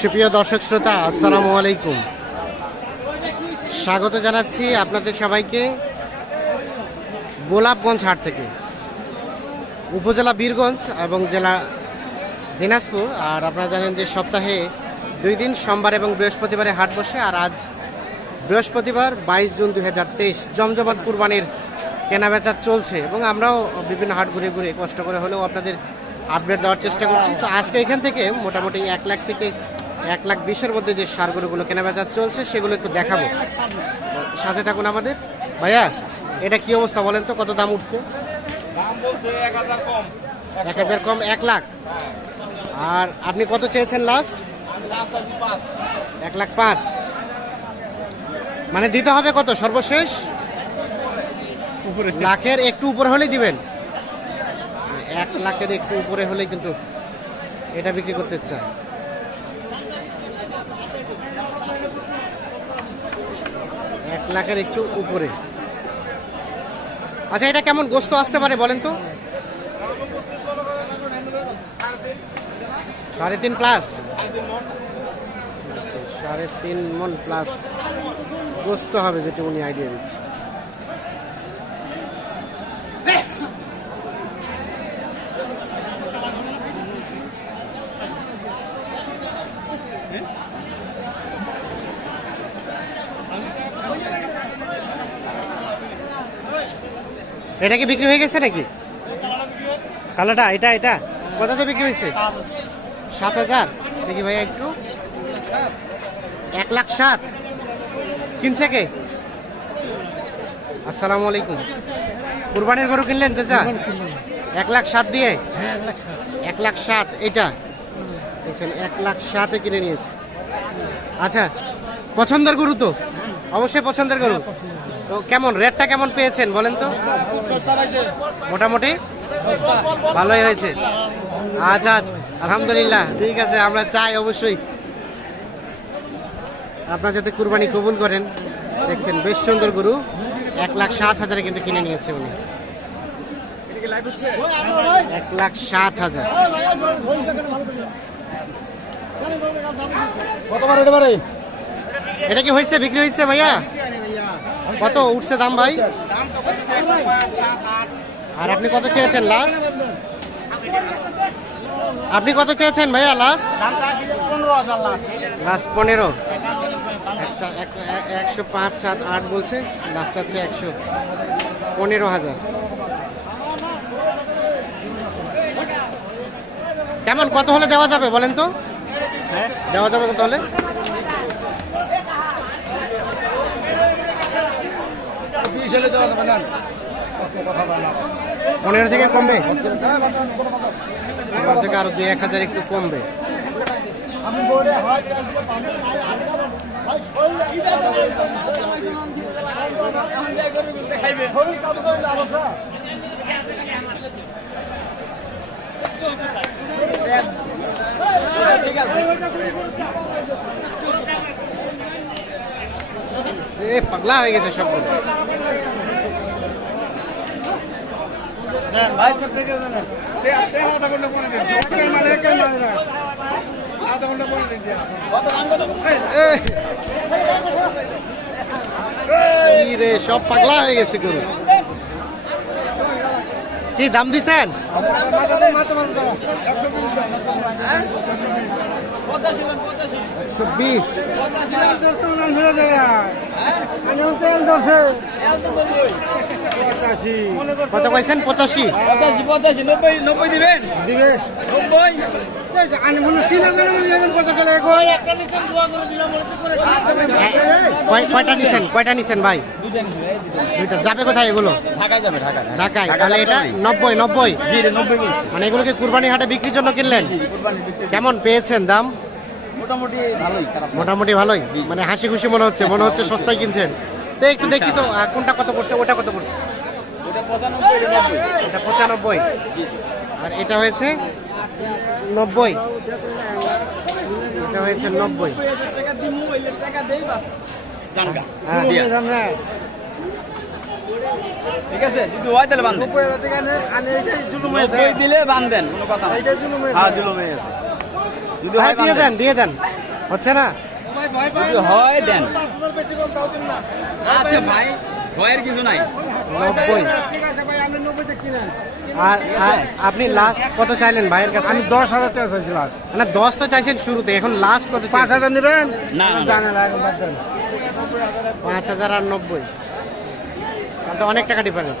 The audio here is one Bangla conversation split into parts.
সুপ্রিয় দর্শক শ্রোতা, আসসালামু আলাইকুম। স্বাগত জানাচ্ছি আপনাদের সবাইকে গোলাপগঞ্জ হাট থেকে। উপজেলা বীরগঞ্জ এবং জেলা দিনাজপুর। আর আপনারা জানেন যে সপ্তাহে দুই দিন, সোমবার এবং বৃহস্পতিবারে হাট বসে। আর আজ বৃহস্পতিবার, বাইশ জুন দুই হাজার তেইশ, জমজমাট কুরবানির কেনাবেচা চলছে। এবং আমরাও বিভিন্ন হাট ঘুরে ঘুরে কষ্ট করে হলেও আপনাদের আপডেট দেওয়ার চেষ্টা করছি। তো আজকে এখান থেকে মোটামুটি এক লাখ থেকে এক লাখ বিশের মধ্যে যে সারগুলোগুলো কেনাবেচা চলছে, সেগুলো একটু দেখাবো। সাথে থাকুন আমাদের। ভাইয়া, এটা কি অবস্থা বলেন তো? কত দাম উঠছে? এক হাজার কম, এক লাখ। আর আপনি কত চেয়েছেন লাস্ট এক লাখ পাঁচ। মানে দিতে হবে কত? সর্বশেষ? লাখের একটু উপরে হলেই দিবেন। এক লাখের একটু উপরে হলেই কিন্তু এটা বিক্রি করতে চায়। লাখের একটু উপরে। আচ্ছা এটা কেমন গোস্ত আসতে পারে বলেন তো? সাড়ে তিন প্লাস সাড়ে তিন মন প্লাস গোস্ত হবে যেটা উনি আইডিয়া দিচ্ছে। এটা কি বিক্রি হয়ে গেছে নাকি? কালোটা এটা এটা। কততে বিক্রি হয়েছে? সাত। হাজার। দেখি ভাইয়া একটু। এক লাখ সাত। কিনছে কে? আসসালামু আলাইকুম। কুরবানির গরু কিনলেন চাচা? এক লাখ সাত দিয়ে? এক লাখ সাত। এটা? দেখছেন এক লাখ সাতে কিনে নিয়েছে। আচ্ছা পছন্দের গরু তো? অবশ্যই পছন্দের গরু। তো কেমন রেটটা কেমন পেয়েছেন বলেন তো? খুব সস্তা পাইছে। মোটামুটি? ভালোই হয়েছে। আচ্ছা আচ্ছা আলহামদুলিল্লাহ ঠিক আছে আমরা চাই অবশ্যই। আপনার যাতে কুরবানি কবুল করেন দেখছেন বেশ সুন্দর গরু। এক লাখ সাত হাজারে কিন্তু কিনে নিয়েছে উনি। এক লাখ সাত হাজার। এটা কি হয়েছে বিক্রি হয়েছে ভাইয়া? কত উঠছে দাম ভাই? আর আপনি কত চেয়েছেন লাস্ট আপনি কত চেয়েছেন ভাইয়া লাস্ট লাস্ট পনেরো। একশো পাঁচ, সাত, আট বলছে লাস্ট চাচ্ছে একশো পনেরো হাজার। কেমন, কত হলে দেওয়া যাবে বলেন তো? দেওয়া যাবে কত হলে? পনেরো থেকে কমবে? পনেরো থেকে আরও দুই এক হাজার একটু কমবে। বোর্ডে হয় এ পাগলা হয়ে গেছে সব গরু। ভাই করতে গেলে না আধা ঘণ্টা পরে দিন আধা ঘণ্টা পরে দিন রে সব পাগলা হয়ে গেছে গরু। কি দাম দিছেন? একশো বিশ। কত কইছেন? পঁচাশি। পঁচাশি পঁচাশি। নব্বই নব্বই দিবেন? দিবে। নব্বই? কয়টা নিছেন? কয়টা নিছেন ভাই? দুইটা যাবে কোথায় এগুলো? ঢাকায় যাবে ঢাকায়। ঢাকায়? তাহলে এটা নব্বই নব্বই? মানে এগুলোকে কুরবানি হাটে বিক্রির জন্য কিনলেন? কেমন পেয়েছেন দাম? মোটামুটি ভালোই মোটামুটি ভালোই? মানে হাসি খুশি মনে হচ্ছে মনে হচ্ছে সস্তায় কিনছেন। তো একটু দেখি তো কোনটা কত পড়ছে ওটা কত পড়ছে? ওটা পঁচানব্বই এটা পঁচানব্বই? আর এটা হয়েছে নব্বই? এটা হয়েছে নব্বই। হ্যাঁ। ঠিক আছে যদি হয় তাহলে বান্ধেন। দিলে বান্ধেন কোনো কথা হ্যাঁ জুলুম গেছে। যদি হয় দিয়ে দেন দিয়ে দেন। হচ্ছে না? যদি হয় দেন। আচ্ছা ভাই ভয়ের কিছু নাই। নব্বই। আর আর আপনি লাস্ট কত চাইলেন ভাইয়ের কাছে? আমি দশ হাজার টাকা চাইছিলাম না দশ তো চাইছেন শুরুতে এখন লাস্ট কত পাঁচ হাজার নেবেন? না। পাঁচ হাজার আর নব্বই। অনেক টাকা ডিফারেন্স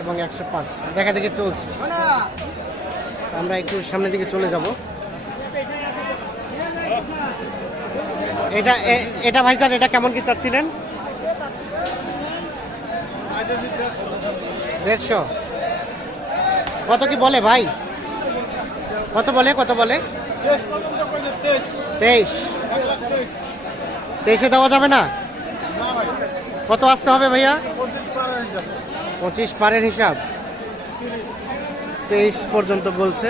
এবং একশো পাঁচ। দেখা দেখে চলছে। আমরা একটু সামনের দিকে চলে যাব। এটা এটা ভাইজান এটা কেমন কি চাচ্ছিলেন? দেড়শো। কত কি বলে ভাই? কত বলে কত বলে? তেইশ। তেইশে দেওয়া যাবে না? কত আসতে হবে ভাইয়া? পঁচিশ পারের হিসাব। তেইশ পর্যন্ত বলছে।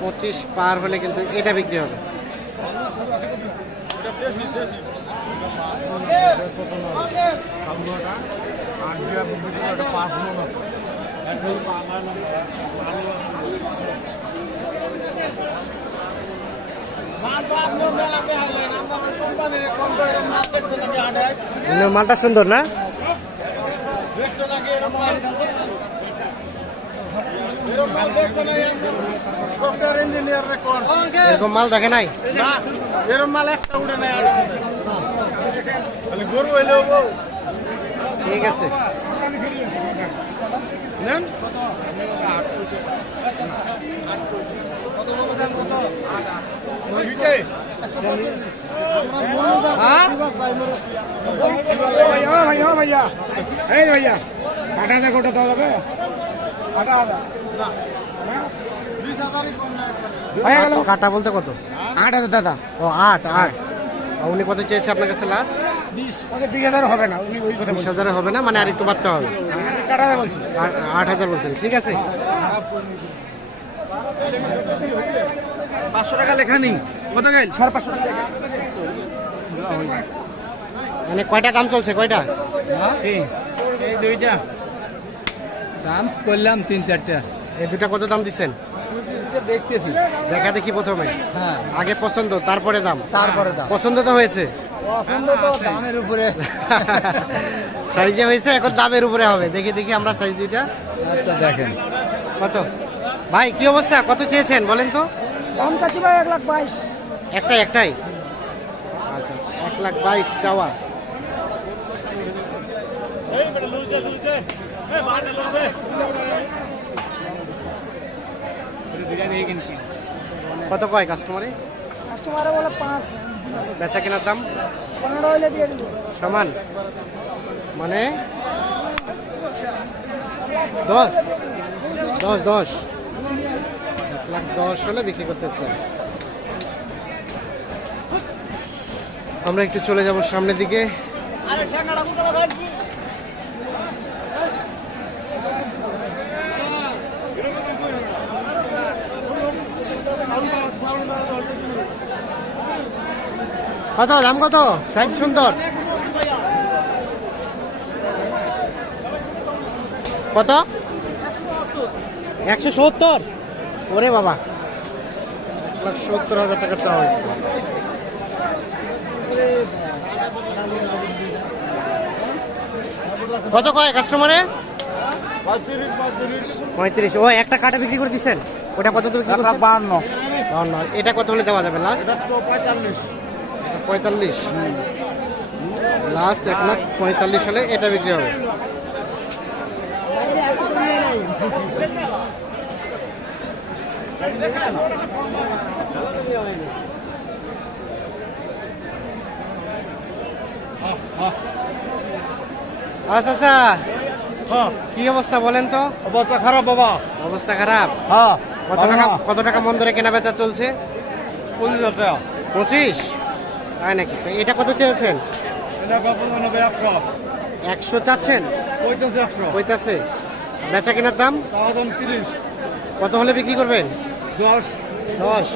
পঁচিশ পার হলে কিন্তু এটা বিক্রি হবে। মালটা সুন্দর না? সফটওয়্যার ইঞ্জিনিয়ার রে এরকম মাল দেখে নাই? না এরম মাল একটা উড়ে নাই আর। খালি গরু হইলেও বউ। ঠিক আছে। নেন। ভাইয়া ভাইয়া। এই ভাইয়া। আট হাজার কোটা দেওয়া যাবে? আট হাজার হয়ে গেল। কাটা বলতে কত? আট হাজার দাদা। ও আট আট। উনি কত চেয়েছে আপনার কাছে লাস্ট বিশ। বিশ হাজার হবে না উনি ওই কথা বিশ হাজারে হবে না মানে আর একটু বাড়তে হবে। কাট হাজার বলছি আ- আট হাজার বলছেন ঠিক আছে? পাঁচশো টাকা লেখা নেই। কত গেল সাড়ে পাঁচশো টাকা মানে কয়টা দাম চলছে কয়টা? দুইটা। দাম করলাম তিন চারটা এই দুটা কত দাম দিচ্ছেন? দেখতেছি। দেখা দেখি প্রথমে। হ্যাঁ। আগে পছন্দ তারপরে দাম? তারপরে দাম। পছন্দ তো হয়েছে। পছন্দ তো দামের উপরে। সাইজে হয়েছে এখন দামের উপরে হবে। দেখি দেখি আমরা সাইজ দুইটা। আচ্ছা দেখেন। কত? ভাই কি অবস্থা? কত চেয়েছেন বলেন তো? দাম চাচ্ছি ভাই এক লাখ বাইশ। একটাই একটাই? আচ্ছা আচ্ছা, এক লাখ বাইশ চাওয়া। কত কয় কাস্টমারে কাস্টমারে বলে পাঁচ। বেচা কেনার দাম? পনেরো হইলে দিয়ে দিব। সমান? মানে? দশ? দশ দশ। এক লাখ দশ হলে বিক্রি করতে চাই। আমরা একটু চলে যাব সামনের দিকে। কত দাম কত? সাইজ সুন্দর। কত? একশো সত্তর? ওরে বাবা। লাখ সত্তর হাজার টাকা চাওয়া হয়েছে। কত কয় কাস্টমারে পঁয়ত্রিশ। ও একটা কাটা বিক্রি করে দিচ্ছেন? ওটা কত বিক্রি বাহান্ন। এটা কত হলে দেওয়া যাবে লাস্ট পঁয়তাল্লিশ। পঁয়তাল্লিশ। লাস্ট এক লাখ পঁয়তাল্লিশ হলে এটা বিক্রি হবে। আচ্ছা আচ্ছা। হ্যাঁ। কি অবস্থা বলেন তো? অবস্থা খারাপ বাবা। অবস্থা খারাপ? হ্যাঁ কত টাকা। কত টাকা মন ধরে কেনা বেচা চলছে? পঁচিশ টাকা। পঁচিশ? তাই নাকি? এটা কত চেয়েছেন? একশো চাচ্ছেন? কইতাছে বেচা কেনার দাম? তিরিশ। কত হলে বিক্রি করবেন? দশ। দশ।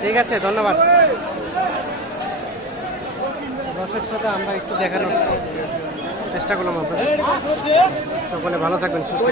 ঠিক আছে ধন্যবাদ। দর্শক শ্রোতা আমরা একটু দেখানোর চেষ্টা করলাম আপনাদের। সকলে ভালো থাকবেন সুস্থ।